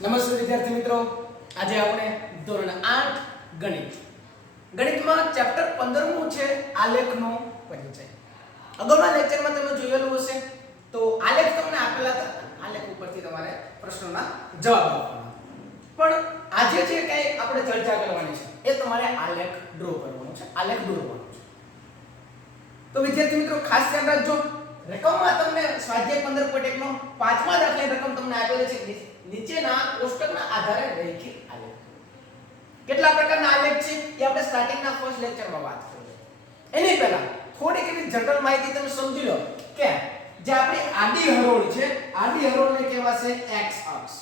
નમસ્તે વિદ્યાર્થી મિત્રો, આજે આપણે ધોરણ 8 ગણિત ગણિતમાં ચેપ્ટર 15મું છે આલેખનો પરિચય. અગાઉના લેક્ચરમાં તમે જોયેલું હશે તો આલેખ તમને આપેલા હતા. આલેખ ઉપરથી તમારે પ્રશ્નોના જવાબ આપવાના. પણ આજે જે કંઈ આપણે ચર્ચા કરવાની છે એ તમારે આલેખ ડ્રો કરવાનો છે, આલેખ દોરવાનો છે. તો વિદ્યાર્થી મિત્રો ખાસ ધ્યાન રાખજો. રકમમાં તમને સ્વાધ્યાય 15.1 નો પાંચમા દાખલાની રકમ તમને આપેલી છે. નીચેના કોષ્ટકના આધારે રેખીય આલેખ. કેટલા પ્રકારના આલેખ છે એ આપણે સ્ટાર્ટિંગના ફર્સ્ટ લેક્ચરમાં વાત કરી. એની પહેલા થોડીક એવી જનરલ માહિતી તમે સમજી લો કે જે આપણી આડી હરોળ છે, આડી હરોળને કહેવાશે x અક્ષ.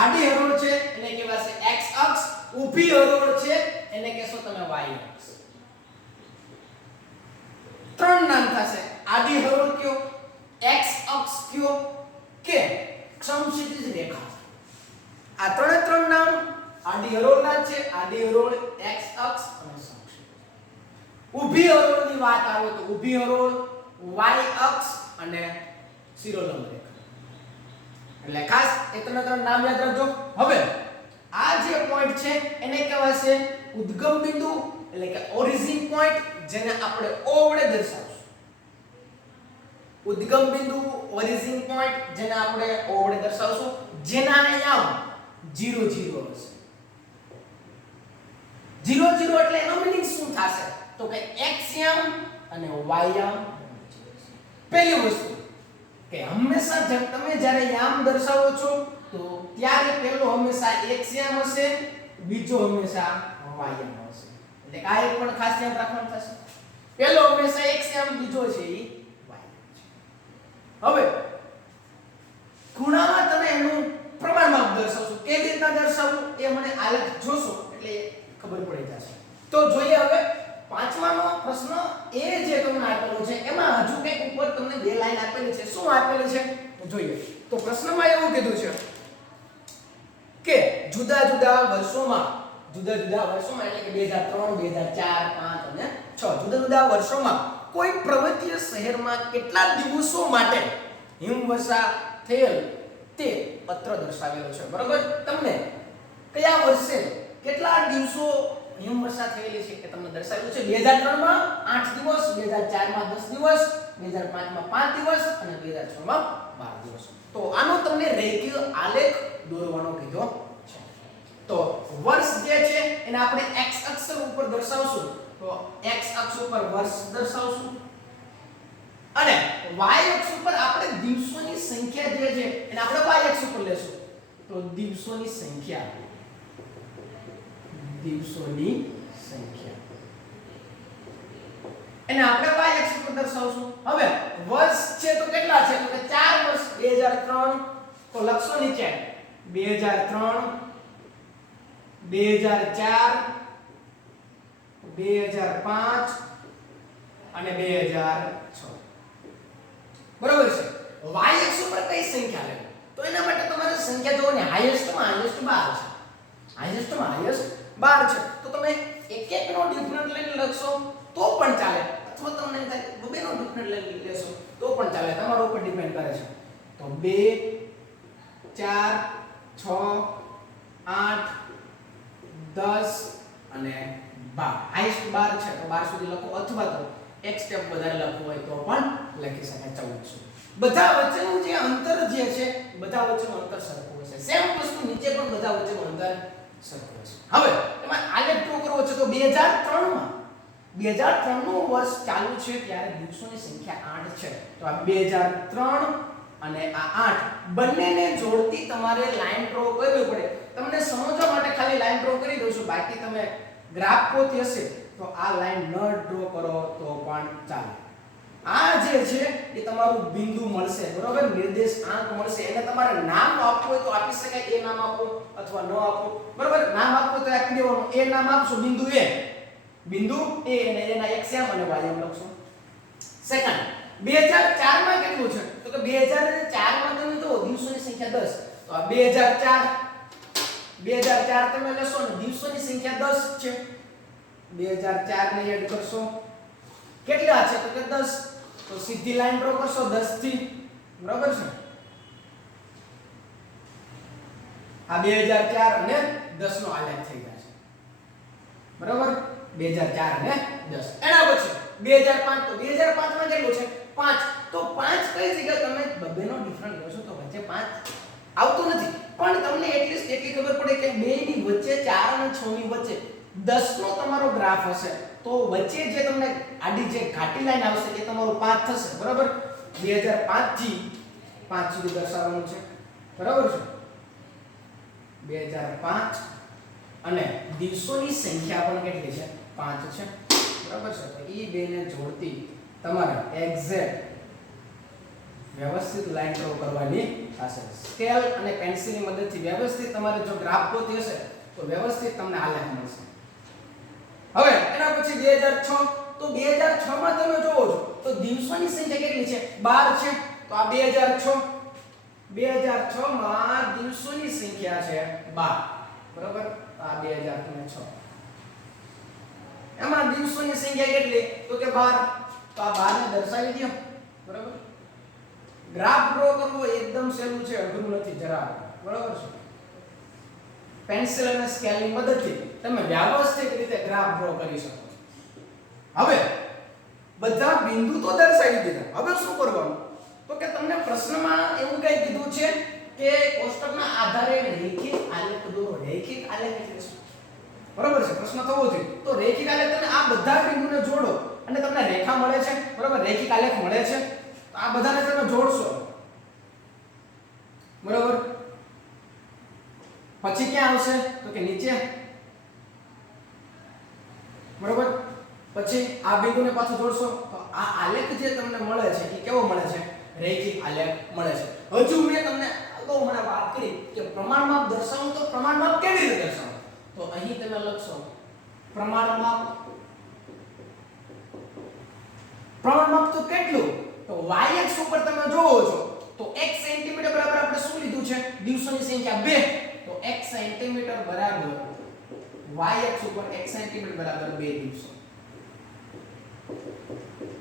આડી હરોળ છે એને કહેવાશે x અક્ષ, ઊભી હરોળ છે એને કહેશો તમે y અક્ષ. ત્રણ નામ થશે. આડી હરોળ કયો, x અક્ષ કયો કે સમક્ષિતિજ રેખા. આ ત્રણ નામ આડી હરોળના છે. આડી હરોળ, x અક્ષ અને સમક્ષિતિજ. ઊભી હરોળની વાત આવે તો ઊભી હરોળ, y અક્ષ અને શિરોલંબ રેખા. એટલે ખાસ એ ત્રણ નામ યાદ રાખજો. હવે આ જે પોઈન્ટ છે એને કહેવાશે ઉદ્ગમ બિંદુ એટલે કે ઓરિજિન પોઈન્ટ, જેને આપણે O વડે દર્શાવશું. ઉદ્ગમ બિંદુ, ઓરિજિન પોઈન્ટ, જેને આપણે O વડે દર્શાવશું, જેના યામ 0 0 હશે. 0 0 એટલે એનો મીનિંગ શું થશે તો કે x યામ અને y યામ. પહેલી વસ્તુ કે હંમેશા તમે જ્યારે યામ દર્શાવો છો તો ત્યારે પહેલો હંમેશા x યામ હશે, બીજો હંમેશા y યામ હશે. એટલે આ એક પણ ખાસ ધ્યાન રાખવાનું થશે. પહેલો હંમેશા x યામ, બીજો છે ઈ હવે ખૂણામાં તમે એનું પ્રમાણમાં દર્શાવશો. કેવી રીતના દર્શાવવું એ મને આલેખ જોશો એટલે ખબર પડી જશે. તો જોઈએ હવે પાંચમાનો પ્રશ્ન એ જે તમને આપેલો છે એમાં હજુ કંઈક ઉપર તમને બે લાઈન આપેલી છે. શું આપેલી છે જોઈએ. તો પ્રશ્નમાં એવું કીધું છે કે જુદા જુદા વર્ષોમાં એટલે કે 2003, 2004, 5 અને 6 જુદા જુદા વર્ષોમાં કોઈ પર્વતીય શહેરમાં કેટલા દિવસો માટે હિમવર્ષા થયેલ તે પત્ર દર્શાવેલો છે. બરોબર. તમને કયા વર્ષે કેટલા દિવસો હિમવર્ષા થયેલી છે એ તમને દર્શાવેલું છે. 2003 માં 8 દિવસ, 2004 માં 10 દિવસ, 2005 માં 5 દિવસ અને 2006 માં 12 દિવસ. તો આનો તમને રેખીય આલેખ દોરવાનો કીધો છે. તો વર્ષ જે છે એને આપણે x અક્ષ ઉપર દર્શાવશું. તો x અક્ષ ઉપર વર્ષ દર્શાવશું અને y અક્ષ ઉપર આપણે દિવસોની સંખ્યા જે છે એને આપણે y અક્ષ ઉપર લેશું. તો દિવસોની સંખ્યા એને આપણે y અક્ષ ઉપર દર્શાવશું. હવે વર્ષ છે તો કેટલા છે તો કે 4 વર્ષ. 2003 તો લખશો નીચે 2003, 2004, 2005 અને 2006. બરોબર છે. y અક્ષ ઉપર કઈ સંખ્યા લેવી તો એના માટે તમારે સંખ્યા જોવો ને. હાઈએસ્ટમાં હાઈએસ્ટ 12 છે. હાઈએસ્ટમાં હાઈએસ્ટ 12 છે. તો તમે એક એક નો ડિફરન્ટ લઈને લખશો તો પણ ચાલે, અથવા તમને એમ થાય બે નો ડિફરન્ટ લઈને લેશો તો પણ ચાલે. તમારા ઉપર ડિપેન્ડ કરે છે. તો 2, 4, 6, 8, 10 અને 12. હાઈએસ્ટ 12 છે તો 12 સુધી લખો, અથવા તો એક સ્ટેપ વધારે લખવું હોય તો પણ લખી શકાય 1400. બધા વચ્ચેનું જે અંતર જે છે બધા વચ્ચેનું અંતર સરખું હશે. સેમ વસ્તુ નીચે પણ બધા વચ્ચેનું અંતર સરખું હશે. હવે એમાં આલેખ ડ્રો કરવો છે તો 2003 નું વર્ષ ચાલુ છે ત્યારે દિવસોની સંખ્યા 8 છે. તો આ 2003 અને આ 8 બંનેને જોડતી તમારે લાઈન ડ્રો કરવી પડે. તમને સમજવા માટે ખાલી લાઈન ડ્રો કરી દઉં છું, બાકી તમે ગ્રાફ પોતે હશે તો આ લાઈન ન ડ્રો કરો તો પણ ચાલે. આ જે છે એ તમારું બિંદુ મળશે. બરોબર. નિર્દેશાંક મળશે. એને તમારે નામ આપવું હોય તો આપી શકાય. એ નામ આપો અથવા ન આપો. બરોબર. નામ આપવું તો આપી દેવાનું. એ નામ આપશો બિંદુ A, અને એના x યામ અને y યામ લખશો. સેકન્ડ 2004 માં કેટલું છે તો કે 2004 માં તમે જો દિવસોની સંખ્યા 10. તો આ 2004 તમે લેશો ને દિવસોની સંખ્યા 10 છે. 2004 ને એડ કરશો કેટલા છે તો કે 10. તો સીધી લાઈન ડ્રો કરશો 10 થી. બરાબર છે. આ 2004 અને 10 નો આલેખ થઈ જશે બરાબર 2004 અને 10 એના પછી 2005 તો 2005 માં કેટલું છે 5 તો 5 કઈ જગ્યાએ તમે બબ્બેનો ડિફરન્ટ લેશો તો વચ્ચે 5 આવતું નથી પણ તમને એટલીસ્ટ એટલી ખબર પડે કે 2 ની વચ્ચે 4 અને 6 ની વચ્ચે 10 નો તમારો ગ્રાફ હશે તો વચ્ચે જે તમને આડી જે ઘાટી લાઈન આવશે એ તમારું 5 થશે બરાબર 2005 થી 5 સુધી દર્શાવવાનું છે બરાબર છે 2005 અને દિવસોની સંખ્યા પણ કેટલી છે 5 છે બરાબર છે તો એ બે ને જોડતી તમારે એક્ઝેક્ટ વ્યવસ્થિત લાઈન ડ્રો કરવાની થશે સ્કેલ અને પેન્સિલની મદદથી વ્યવસ્થિત તમારે જો ગ્રાફ ગોતી હશે તો વ્યવસ્થિત તમને આલેખ મળશે હવે એના પછી 2006 તો 2006 માં તમે જોવો છો તો દિવસોની સંખ્યા કેટલી છે 12 છે તો આ 2006 માં દિવસોની સંખ્યા છે 12 બરાબર આ 2006 એમાં દિવસોની સંખ્યા કેટલી તો કે 12 તો આ 12 ને દર્શાવી દો બરાબર ગ્રાફ ડ્રો કરવો એકદમ સહેલું છે અઘરું નથી જરા બરાબર છે પેન્સિલ અને સ્કેલની મદદથી તમે વ્યવસ્થિત રીતે ગ્રાફ ડ્રો કરી શકો હવે બધા બિંદુ તો દર્શાવી દીધા હવે શું કરવાનું તો કે તમને પ્રશ્નમાં એવું કઈ કીધું છે કે કોષ્ટકના આધારે રેખિક આલેખ દોરો રેખિક આલેખ એટલે શું બરાબર છે પ્રશ્ન થવો જોઈએ તો રેખિક આલેખ તમે આ બધા બિંદુને જોડો અને તમને રેખા મળે છે બરાબર રેખિક આલેખ મળે છે તો આ બધાને તમે જોડશો બરાબર પછી ક્યાં આવશે તો કે નીચે બરાબર પછી આ બિંદુને પાછું જોડશો તો આ આલેખ જે તમને મળે છે એ કેવો મળે છે રેખિક આલેખ મળે છે હજુ મેં તમને અગાઉ મને વાત કરી કે પ્રમાણમાપ દર્શાવવું તો પ્રમાણમાપ કેવી રીતે દર્શાવવું તો અહીં તમે લખશો પ્રમાણમાપ તો કેટલું તો y અક્ષ ઉપર તમે જોવો છો તો 1 સેન્ટીમીટર બરાબર આપણે શું લીધું છે દિવસોની સંખ્યા 2 તો 1 સેન્ટીમીટર બરાબર y અક્ષ ઉપર 1 સેન્ટીમીટર બરાબર 2 દિવસો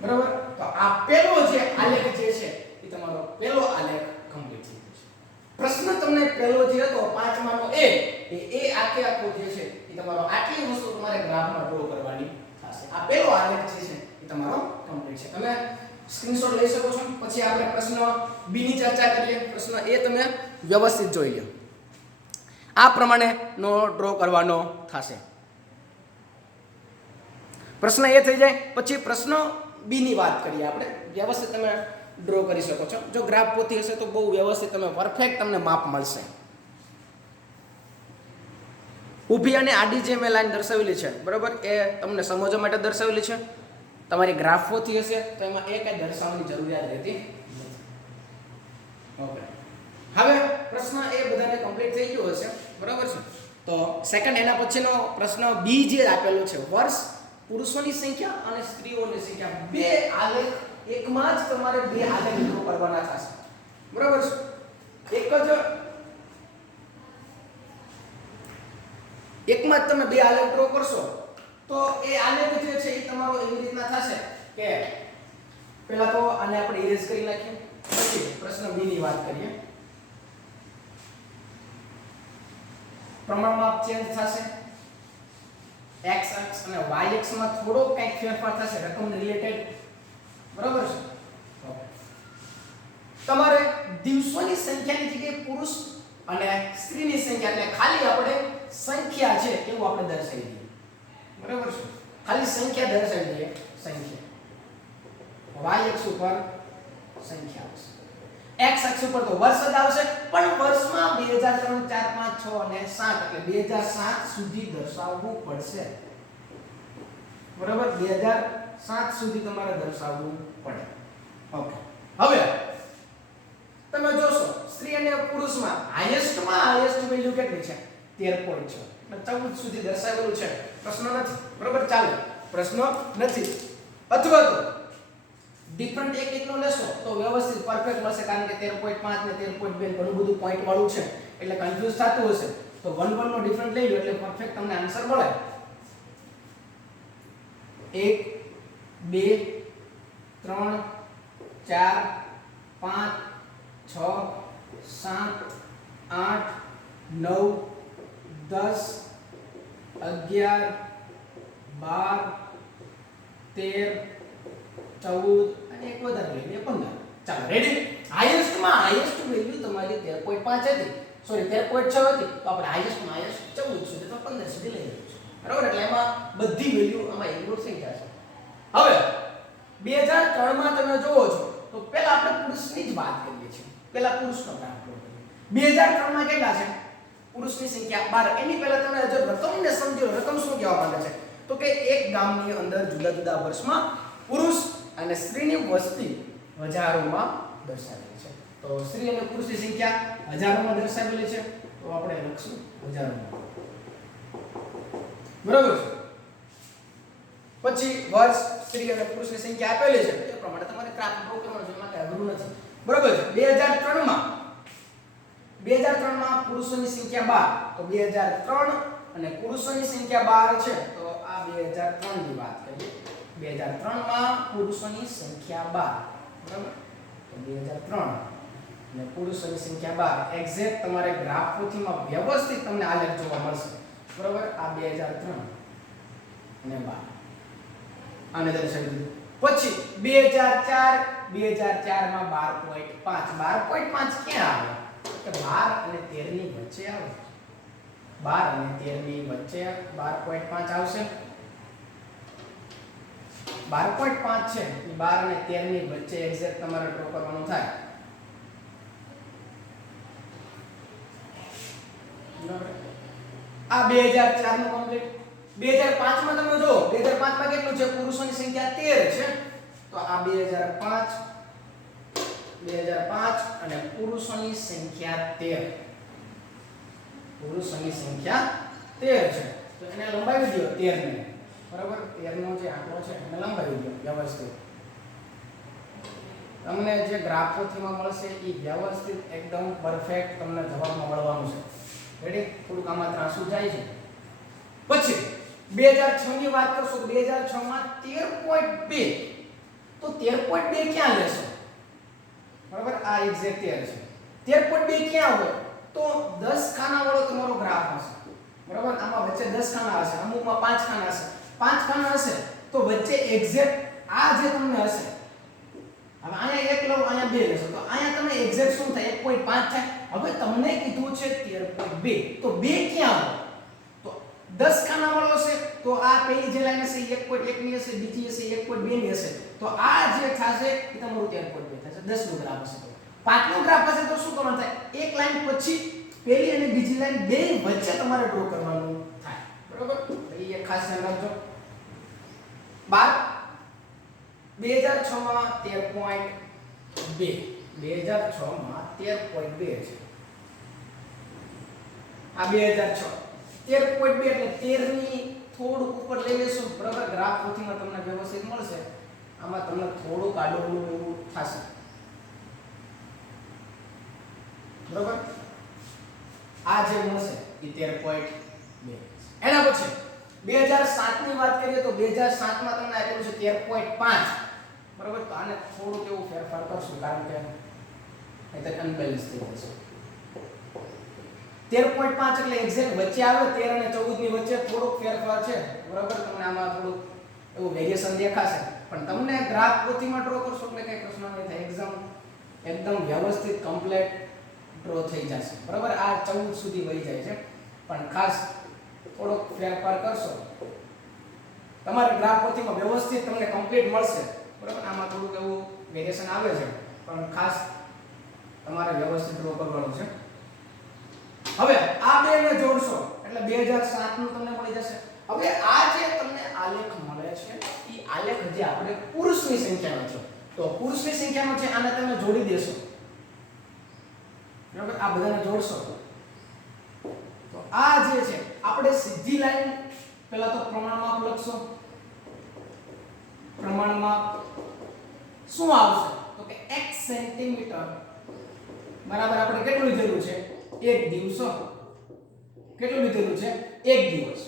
બરાબર તો આ પેલો જે આલેખ જે છે એ તમારો પેલો આલેખ કમ્પ્લીટ થઈ ગયો છે પ્રશ્ન તમને પેલો જે હતો પાંચમાનો એ આખે આખો જે છે એ તમારો આટલી વસ્તુ તમારે ગ્રાફમાં ડ્રો કરવાની થશે આ પેલો આલેખ જે છે એ તમારો કમ્પ્લીટ છે તમે સ્ક્રીનશોટ લઈ શકો છો પછી આપણે પ્રશ્ન બી ની ચર્ચા કરીએ પ્રશ્ન એ તમે વ્યવસ્થિત જોઈ લો આ પ્રમાણે નો ડ્રો કરવાનો થશે પ્રશ્ન એ થઈ જાય પછી પ્રશ્ન બી ની વાત કરીએ આપણે વ્યવસ્થિત તમે ડ્રો કરી શકો છો જો ગ્રાફ પોથી હશે તો બહુ વ્યવસ્થિત તમે પરફેક્ટ તમને માપ મળશે ઊભી અને આડી જે મેં લાઈન દર્શાવેલી છે બરાબર એ તમને સમજવા માટે દર્શાવેલી છે તમારી ગ્રાફ પોથી હશે તો એમાં એ કઈ દર્શાવવાની જરૂરિયાત રહેતી નથી ઓકે હવે પ્રશ્ન એ બધાને કમ્પ્લીટ થઈ ગયો હશે બરાબર છે તો સેકન્ડ એના પછીનો પ્રશ્ન બી જે આપેલો છે વર્ષ પુરુષોની સંખ્યા અને સ્ત્રીઓની સંખ્યા બે આલેખ એકમાં જ તમારે બે આલેખ ડ્રો કરવાના થશે બરાબર છે એકમાં જ તમે બે આલેખ ડ્રો કરશો તો એ આલેખ જે છે એ તમારો એવી રીતના થશે કે પહેલા તો આને આપણે ઇરેઝ કરી નાખીએ પછી પ્રશ્ન બી ની વાત કરીએ પ્રમાણમાપ ચેન્જ થશે x અક્ષ અને y અક્ષમાં થોડો કંઈક ફેરફાર થશે રકમ રિલેટેડ બરાબર છે તમારે દિવસોની સંખ્યાની જગ્યાએ પુરુષ અને સ્ત્રીની સંખ્યા એટલે ખાલી આપણે સંખ્યા છે એવું આપણે દર્શાવી દઈએ બરાબર છે ખાલી સંખ્યા દર્શાવી દઈએ સંખ્યા y અક્ષ ઉપર સંખ્યા આવશે x અક્ષ ઉપર તો વર્ષ જ આવશે પણ વર્ષમાં 2003 4 5 6 અને 7 એટલે 2007 સુધી દર્શાવવું પડશે બરાબર 2007 સુધી તમારે દર્શાવવું પડે ઓકે હવે તમે જોશો સ્ત્રી અને પુરુષમાં હાઈએસ્ટ વેલ્યુ કેટલી છે 13.6 એટલે 14 સુધી દર્શાવેલું છે પ્રશ્ન નથી બરાબર ચાલે પ્રશ્ન નથી અથવા તો ડિફરન્ટ એક એકનો લેશો તો વ્યવસ્થિત પરફેક્ટ મળશે કારણ કે 13.5 ને 13.2 ઘણું બધું પોઈન્ટ વાળું છે એટલે કન્ફ્યુઝ થતું હશે તો 1 1 નો ડિફરન્ટ લઈ લો એટલે પરફેક્ટ તમને આન્સર મળે 1 2 3 4 5 6 7 8 9 10 11 12 13 14 અને એક વધારે લઈએ 15. ચાલો રેડી. હાઈએસ્ટ માં હાઈએસ્ટ વેલ્યુ તમારી 13.5 હતી, સોરી 13.6 હતી, તો આપણે હાઈએસ્ટ માં હાઈએસ્ટ 14 સુધી તો 15 સુધી લઈ લીધું છે. બરાબર, એટલે એમાં બધી વેલ્યુ આમાં ઇન્ક્લુડ થઈ જશે. હવે 2003 માં તમે જોવો છો તો પહેલા આપણે પુરુષની જ વાત કરીએ છીએ. પહેલા પુરુષનો ગ્રાફ લો. 2003 માં કેટલા છે? પુરુષની સંખ્યા 12. એની પહેલા તમે જો રકમને સમજો, રકમ શું કહેવા માંગે છે તો કે એક ગામની અંદર જુદા જુદા વર્ષમાં પુરુષ અને સ્ત્રીની વસ્તી હજારોમાં દર્શાવેલી છે. તો સ્ત્રી અને પુરુષની સંખ્યા હજારોમાં દર્શાવેલી છે, તો આપણે લખશું હજારોમાં. બરાબર છે. પછી વર્ષ, સ્ત્રી અને પુરુષની સંખ્યા આપેલી છે, એ પ્રમાણે તમારે ગ્રાફ ડ્રો કરવાનો છે, એમાં કઈ અઘરું નથી. બરાબર છે. 2003 માં પુરુષોની સંખ્યા 12, તો 2003 અને પુરુષોની સંખ્યા 12 છે, તો આ 2003 ની વાત કરીએ. 2003 માં પુરુષોની સંખ્યા 12, બરાબર, તો 2003 અને પુરુષોની સંખ્યા 12. એક્ઝેક્ટ તમારે ગ્રાફોથીમાં વ્યવસ્થિત તમને આલેખ જોવા મળશે. બરાબર, આ 2003 અને 12 આને દર્શાવી દીધું. પછી 2004 માં 12.5 ક્યાં આવે? કે 12 અને 13 ની વચ્ચે આવે. 12 અને 13 ની વચ્ચે 12.5 આવશે. 12.5 છે એ 12 અને 13 ની વચ્ચે એક્ઝેક્ટ તમારે ડ્રો કરવાનું થાય. આ 2004 નું કમ્પ્લીટ. 2005 માં તમે જો 2005 માં કેટલું છે? પુરુષોની સંખ્યા 13 છે, તો આ 2005 અને પુરુષોની સંખ્યા 13. પુરુષોની સંખ્યા 13 છે, તો એને લંબાવી દો 13 ને. બરાબર, 13 નો જે આંકડો છે એને લંબાવી દો વ્યવસ્થિત. તમને જે ગ્રાફોથીમાં મળશે એ વ્યવસ્થિત એકદમ પરફેક્ટ તમને જવાબમાં મળવાનું છે. રેડી? થોડુંક આમાં ત્રાસું જાય છે. પછી 2006 ની વાત કરશો તો 2006 માં 13.2, તો 13.2 ક્યાં લેશો? બરાબર, આ એક્ઝેક્ટ 13 છે. 13.2 ક્યાં હોય? તો 10 ખાના વાળો તમારો ગ્રાફ હશે. બરાબર, આમાં વચ્ચે 10 ખાના હશે, અમુકમાં 5 ખાના હશે. 5 ખાના હશે તો વચ્ચે એક્ઝેક્ટ આ જે તમને હશે, હવે અહીંયા 1 લો, અહીંયા 2 લેશો, તો અહીંયા તમે એક્ઝેક્ટ શું થાય? 1.5 થાય. હવે તમને કીધું છે 13.2, તો 2 ક્યાં હોય? તો 10 ખાના વાળો હશે, તો આ પહેલી જે લાઈન હશે 1.1 ની હશે, બીજી હશે 1.2 ની હશે, તો આ જે થશે એ તમારું 13.2 થશે. 10 નો ગ્રાફ હશે. તો 5 નો ગ્રાફ હશે તો શું કરવાનું થાય? એક લાઈન પછી પહેલી અને બીજી લાઈન બે વચ્ચે તમારે ડ્રો કરવાનું થાય. બરોબર, તો એ એક ખાસ ધ્યાન રાખજો. 2006 માં 13.2, 2006 માં 13.2 છે. આ 2006 13.2 એટલે 13 ની થોડુંક ઉપર લઈ લેશું. બરાબર, ગ્રાફ પોથીમાં તમને વ્યવસ્થિત મળશે. આમાં તમને થોડુંક આડું એવું થશે. બરાબર, આ જે મળશે એ 13.2. એના પછી 2007 ની વાત કરીએ તો 2007 માં તમને આપેલું છે 13.5. બરાબર, તો આને થોડુંક એવું ફેરફાર કરશું કારણ કે નહીતર અનબેલેન્સ થઈ જશે. 13.5 એટલે એક્ઝેક્ટ વચ્ચે આવે. 13 અને 14 ની વચ્ચે થોડુંક ફેરફાર છે. બરાબર, તમને આમાં થોડુંક એવું વેરિએશન દેખાશે, પણ તમને ગ્રાફ પોથીમાં ડ્રો કરશો એટલે કઈ પ્રશ્ન નહીં થાય. એકદમ વ્યવસ્થિત કમ્પ્લીટ ડ્રો થઈ જશે. બરાબર, આ 14 સુધી વહી જાય છે, પણ ખાસ થોડોક ફેરફાર કરશો તમારે ગ્રાફ પોથીમાં વ્યવસ્થિત તમને કમ્પ્લીટ મળશે. બરાબર, આમાં થોડુંક એવું વેરિએશન આવે છે, પણ ખાસ તમારે વ્યવસ્થિત ડ્રો કરવાનું છે. હવે આ બે ને જોડશો એટલે 2007 નું તમને મળી જશે. હવે આ જે તમને આલેખ મળે છે એ આલેખ જે આપણે પુરુષની સંખ્યાનો છે, તો પુરુષની સંખ્યાનો છે, આને તમે જોડી દેશો. બરાબર, આ બધાને જોડશો તો આ જે છે આપણે સીધી લાઈન પહેલા તો પ્રમાણમાં લખશો. પ્રમાણમાં શું આવશે તો કે x સેન્ટીમીટર બરાબર આપણે કેટલું લીધેલું છે? 1 દિવસ. કેટલું લીધેલું છે? 1 દિવસ.